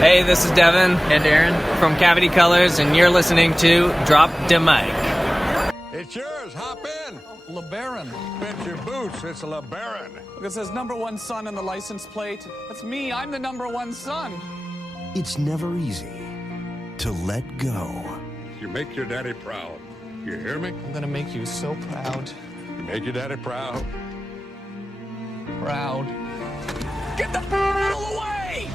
Hey, this is Devin and Aaron from Cavity Colors, and you're listening to Drop the Mic. It's yours. Hop in. LeBaron. Bet your boots. It's a LeBaron. Look, it says #1 son on the license plate. That's me. I'm the #1 son. It's never easy to let go. You make your daddy proud. You hear me? I'm gonna make you so proud. You make your daddy proud. Proud. Get the bottle away!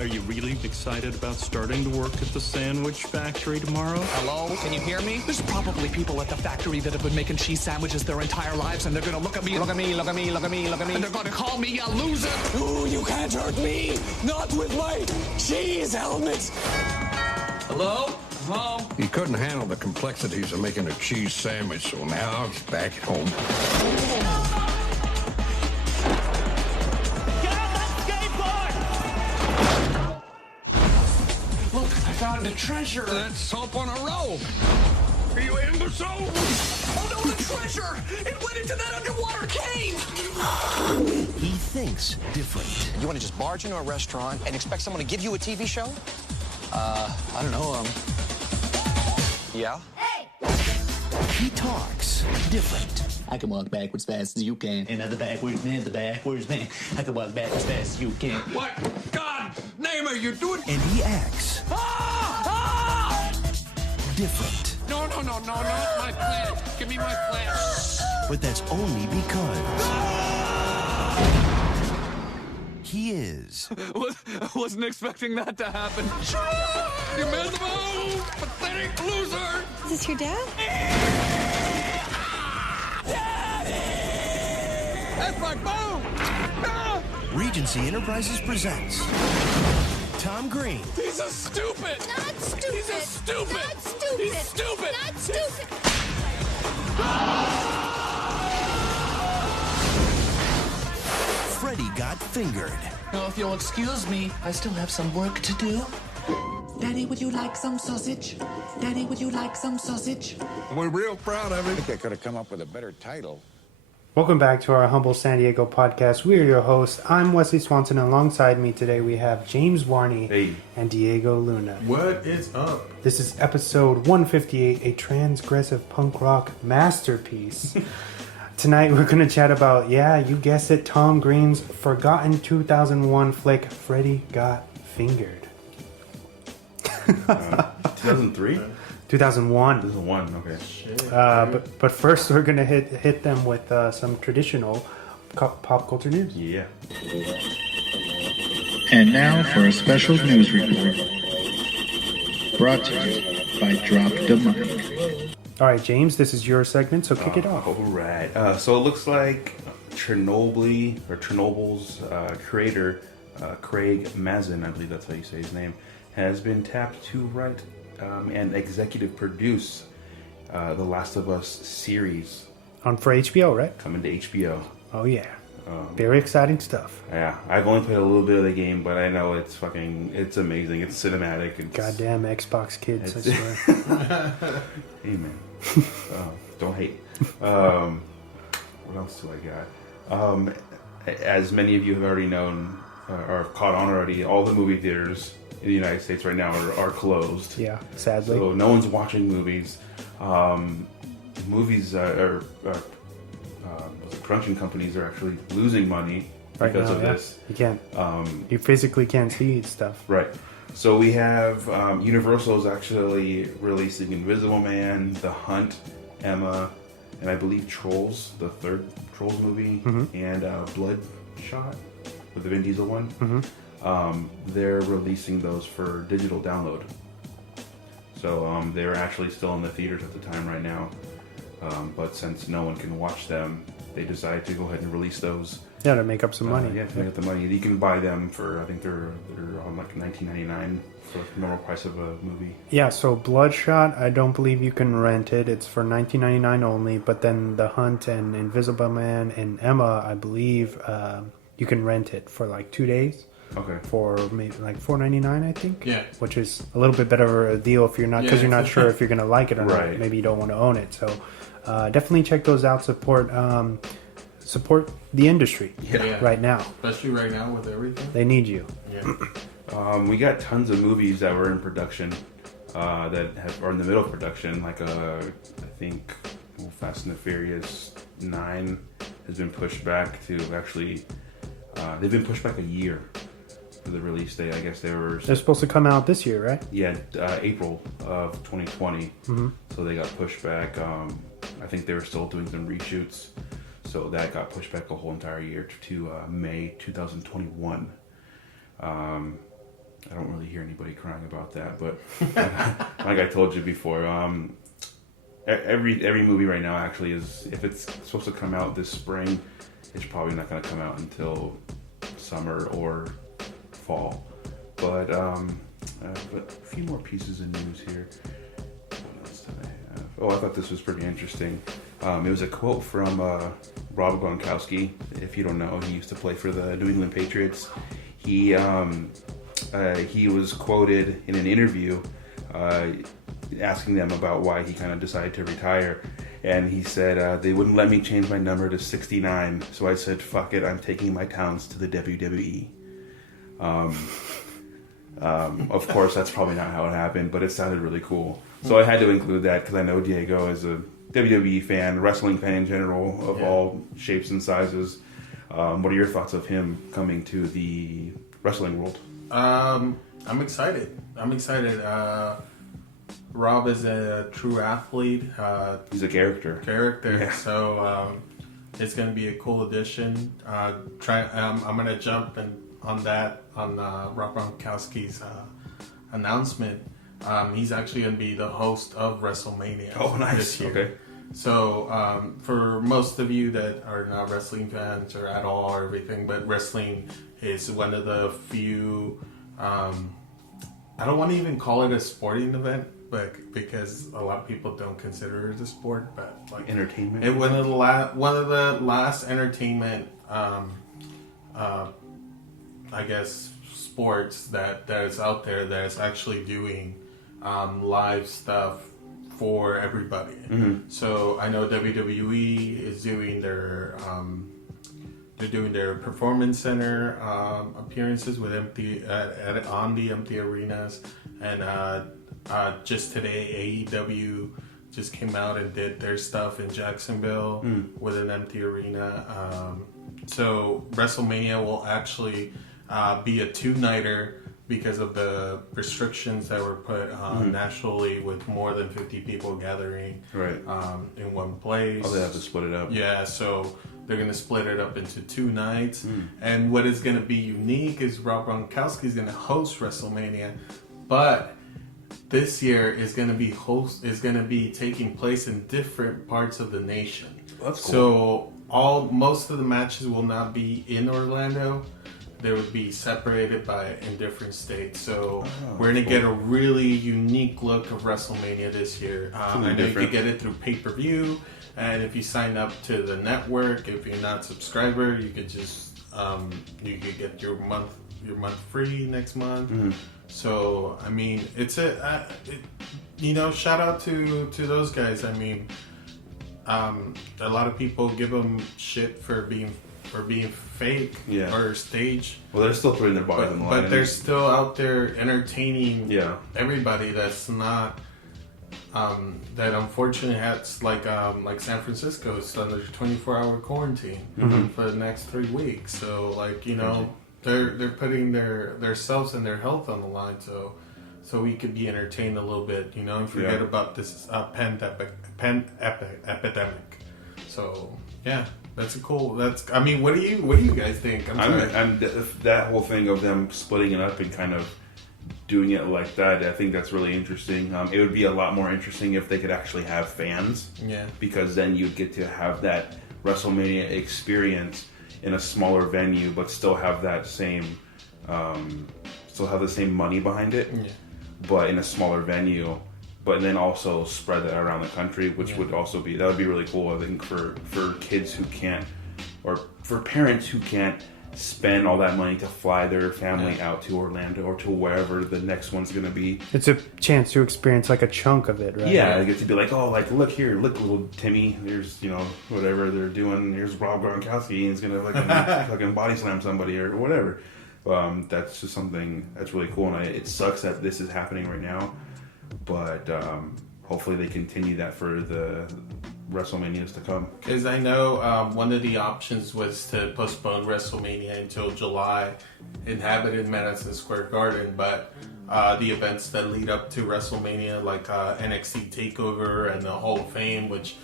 Are you really excited about starting to work at the sandwich factory tomorrow? Hello? Can you hear me? There's probably people at the factory that have been making cheese sandwiches their entire lives, and they're gonna look at me, look at me, look at me, look at me, look at me, and they're gonna call me a loser. Ooh, you can't hurt me! Not with my cheese helmet! Hello? Home? He couldn't handle the complexities of making a cheese sandwich, so now he's back at home. Found a treasure. That's soap on a roll. Are you imbecile? Oh no, the treasure! It went into that underwater cave! He thinks different. You want to just barge into a restaurant and expect someone to give you a TV show? I don't know, yeah? He talks different. I can walk backwards fast as you can. Another backwards man, the backwards man. I can walk backwards fast as you can. What? God, name are you doing? And he acts different. No, not my plan. Give me my plan. But that's only because he is I wasn't expecting that to happen. You miserable, pathetic loser. Is this your dad? That's my phone. Ah! Regency Enterprises presents Tom Green. He's a stupid! Not stupid! He's a stupid! Not stupid! He's stupid! Not stupid! Freddy Got Fingered. Now, if you'll excuse me, I still have some work to do. Daddy, would you like some sausage? Daddy, would you like some sausage? We're real proud of him. I think I could have come up with a better title. Welcome back to our humble San Diego podcast. We are your hosts. I'm Wesley Swanson, and alongside me today we have James Warney and Diego Luna. What is up? This is episode 158, a transgressive punk rock masterpiece. Tonight we're going to chat about, you guessed it, Tom Green's forgotten 2001 flick, Freddy Got Fingered. 2003? 2001. 2001, okay. But first we're gonna hit them with some traditional pop culture news. Yeah. And now for a special news report, brought to you by Drop the Mic. All right, James, this is your segment, so kick it off. All right. So it looks like Chernobyl's creator, Craig Mazin, I believe that's how you say his name, has been tapped to write and executive produce the Last of Us series. For HBO, right? Coming to HBO. Oh, yeah. Very exciting stuff. Yeah, I've only played a little bit of the game, but I know it's amazing. It's cinematic. Goddamn Xbox kids, I swear. Hey, man. Don't hate. What else do I got? As many of you have already known, or have caught on already, all the movie theaters in the United States right now are closed. Yeah, sadly. So no one's watching movies. Production companies are actually losing money because of this. You can't. You physically can't see stuff. Right. So we have Universal is actually releasing Invisible Man, The Hunt, Emma, and I believe Trolls, the third Trolls movie, and Bloodshot, with the Vin Diesel one. They're releasing those for digital download. So they're actually still in the theaters at the time right now. But since no one can watch them, they decided to go ahead and release those. Yeah, to make up some money. Yeah, to make up the money. You can buy them for, I think they're on like $19.99 for the normal price of a movie. Yeah, so Bloodshot, I don't believe you can rent it. It's for $19.99 only. But then The Hunt and Invisible Man and Emma, I believe you can rent it for like 2 days. Okay. For maybe like $4.99, I think. Yeah. Which is a little bit better of a deal if you're not, because you're not sure if you're gonna like it or right. not. Maybe you don't want to own it. So definitely check those out. Support the industry. Yeah. Right now. Especially right now with everything. They need you. Yeah. We got tons of movies that were in production are in the middle of production. Like I think Fast and the Furious 9 has been pushed back to actually. They've been pushed back a year for the release date. I guess they're supposed to come out this year, right? Yeah, April of 2020. Mm-hmm. So they got pushed back. I think they were still doing some reshoots, so that got pushed back a whole entire year to May 2021. I don't really hear anybody crying about that, but like I told you before, every movie right now actually is, if it's supposed to come out this spring, it's probably not going to come out until summer or fall. But a few more pieces of news here. What else did I have? Oh, I thought this was pretty interesting. It was a quote from Rob Gronkowski. If you don't know, he used to play for the New England Patriots. He was quoted in an interview asking them about why he kind of decided to retire. And he said, they wouldn't let me change my number to 69, so I said, fuck it, I'm taking my talents to the WWE. Of course, that's probably not how it happened, but it sounded really cool. So I had to include that because I know Diego is a WWE fan, wrestling fan in general, of all shapes and sizes. What are your thoughts of him coming to the wrestling world? I'm excited. Rob is a true athlete. He's a character. Yeah. So it's going to be a cool addition. I'm going to jump on Rob Gronkowski's announcement. He's actually going to be the host of WrestleMania. Oh, nice. This year. Okay. So for most of you that are not wrestling fans or at all or everything, but wrestling is one of the few. I don't want to even call it a sporting event, but because a lot of people don't consider it a sport, but like entertainment. It one of the last entertainment, I guess, sports that is out there that's actually doing live stuff for everybody. Mm-hmm. So I know WWE is doing their they're doing their performance center appearances with on the empty arenas, and just today AEW just came out and did their stuff in Jacksonville with an empty arena. So WrestleMania will actually be a two-nighter because of the restrictions that were put nationally with more than 50 people gathering in one place. Oh, they have to split it up. Yeah, so they're going to split it up into 2 nights. And what is going to be unique is Rob Gronkowski is going to host WrestleMania, but this year is going to be taking place in different parts of the nation. That's cool. So most of the matches will not be in Orlando. They would be separated in different states. So we're going to get a really unique look of WrestleMania this year. I know you can get it through pay-per-view, and if you sign up to the network, if you're not a subscriber, you could just you could get your month free next month. So I mean, it's shout out to those guys. I mean, a lot of people give them shit for being fake or stage. Well, they're still putting their body on the line. But they're still out there entertaining everybody that's not that unfortunately has like San Francisco is under 24-hour quarantine for the next 3 weeks. So they're putting their selves and their health on the line so we could be entertained a little bit, and forget about this epidemic. So that's I mean, what do you guys think? And that whole thing of them splitting it up and kind of doing it like that, I think that's really interesting. It would be a lot more interesting if they could actually have fans. Yeah. Because then you'd get to have that WrestleMania experience in a smaller venue, but still have that same, the same money behind it. Yeah. But in a smaller venue. But then also spread that around the country, which would be really cool, I think, for kids who can't, or for parents who can't spend all that money to fly their family out to Orlando or to wherever the next one's going to be. It's a chance to experience like a chunk of it, right? Yeah, I get to be like, look little Timmy, there's, whatever they're doing, here's Rob Gronkowski, and he's going to fucking body slam somebody or whatever. That's just something that's really cool, and it sucks that this is happening right now, but hopefully they continue that for the WrestleManias to come. Because I know one of the options was to postpone WrestleMania until July and have it in Madison Square Garden, but the events that lead up to WrestleMania, like NXT TakeOver and the Hall of Fame, which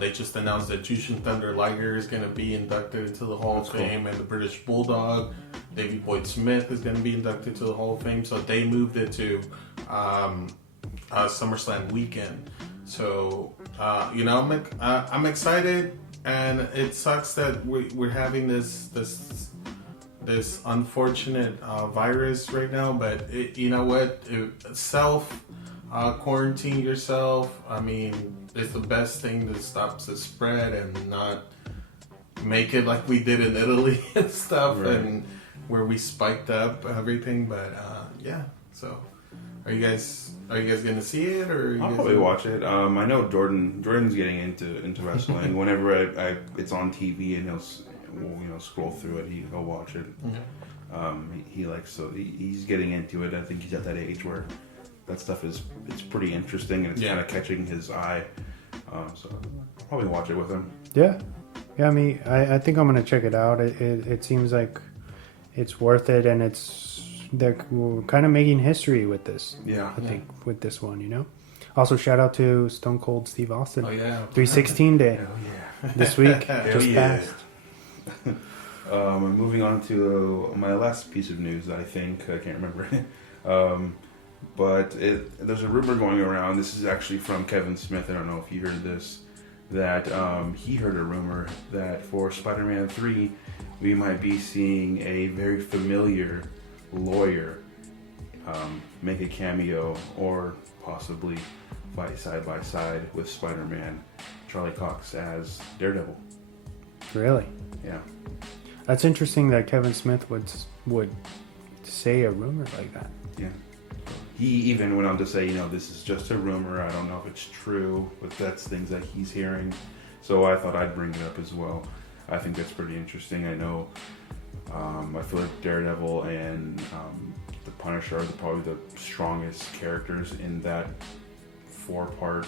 they just announced that Jushin Thunder Liger is going to be inducted into the Hall of Fame, and the British Bulldog, Davey Boy Smith, is going to be inducted to the Hall of Fame. So they moved it to SummerSlam weekend. So I'm excited, and it sucks that we're having this unfortunate virus right now. But you know what? Quarantine yourself. I mean, it's the best thing that stops the spread, and not make it like we did in Italy and stuff, right. And where we spiked up everything. But yeah. So, are you guys gonna see it, or I'll probably watch it. I know Jordan's getting into wrestling. Whenever it's on TV and he'll scroll through it, he'll watch it. Mm-hmm. He's getting into it. I think he's at that age where that stuff it's pretty interesting, and it's kind of catching his eye. So I'll probably watch it with him. Yeah. I mean, I think I'm gonna check it out. It seems like it's worth it, and they're kind of making history with this. Yeah, I think with this one, Also, shout out to Stone Cold Steve Austin. Oh yeah, 316 Day. Oh yeah, this week just passed. Moving on to my last piece of news. I can't remember. But there's a rumor going around. This is actually from Kevin Smith. I don't know if you heard this. That he heard a rumor that for Spider-Man 3, we might be seeing a very familiar lawyer make a cameo, or possibly fight side by side with Spider-Man, Charlie Cox as Daredevil. Really? Yeah. That's interesting that Kevin Smith would say a rumor like that. Yeah. He even went on to say, this is just a rumor. I don't know if it's true, but that's things that he's hearing. So I thought I'd bring it up as well. I think that's pretty interesting. I know, I feel like Daredevil and the Punisher are probably the strongest characters in that 4-part.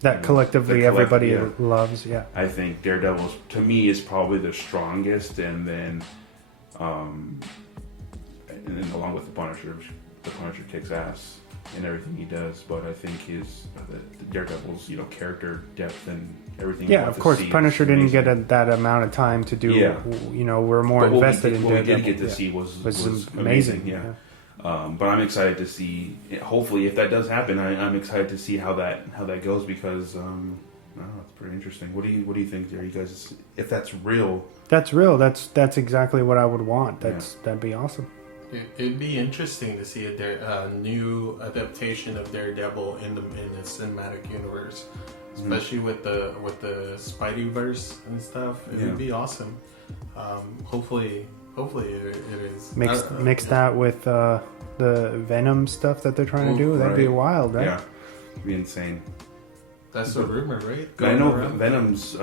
That collectively everybody loves. Yeah. I think Daredevil, to me, is probably the strongest, and then along with the Punisher kicks ass in everything he does, but I think the Daredevil's character depth and everything. Yeah, of course, Punisher didn't get that amount of time to do. Yeah. We're more invested in what Daredevil. we did get to see was amazing. Yeah. But I'm excited to see. Hopefully, if that does happen, I'm excited to see how that goes, because it's pretty interesting. What do you think, there, you guys? If that's real, that's real. That's exactly what I would want. That'd be awesome. It'd be interesting to see a new adaptation of Daredevil in the cinematic universe, especially with the Spideyverse and stuff. It would be awesome. Hopefully it is. Mix that with the Venom stuff that they're trying to do. That'd be wild, right? Yeah, it'd be insane. That's a rumor, right? I know Venom's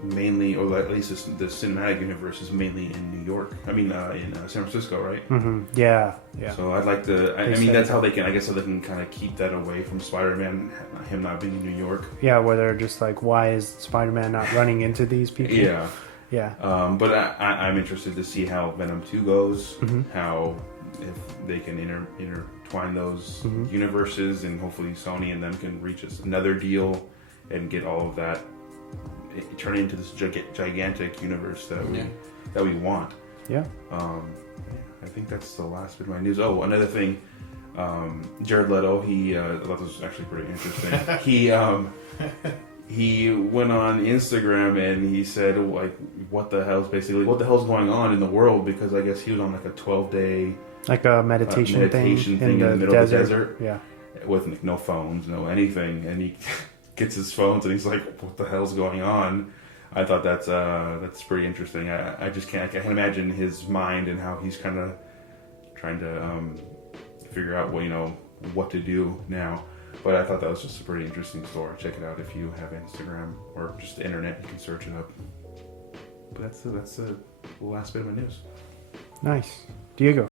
mainly, or at least the cinematic universe is mainly in New York. I mean, in San Francisco, right? Mm-hmm. Yeah. So I'd like to. I mean, that's how they can. I guess so they can kind of keep that away from Spider-Man, him not being in New York. Yeah, where they're just like, why is Spider-Man not running into these people? Yeah. But I'm interested to see how Venom 2 goes. How if they can intertwine those universes, and hopefully Sony and them can reach us another deal and get all of that. Turn it into this gigantic universe that we want. Yeah. I think that's the last bit of my news. Oh, another thing, Jared Leto. I thought this was actually pretty interesting. He went on Instagram and he said, like, what the hell's going on in the world, because I guess he was on like a 12-day like a meditation thing in the middle of the desert. Yeah. With no phones, no anything, and he gets his phones and he's like, what the hell's going on? I thought that's pretty interesting. I can't imagine his mind and how he's kind of trying to figure out what to do now. But I thought that was just a pretty interesting story. Check it out if you have Instagram or just the internet. You can search it up. But that's the last bit of my news. Nice. Diego.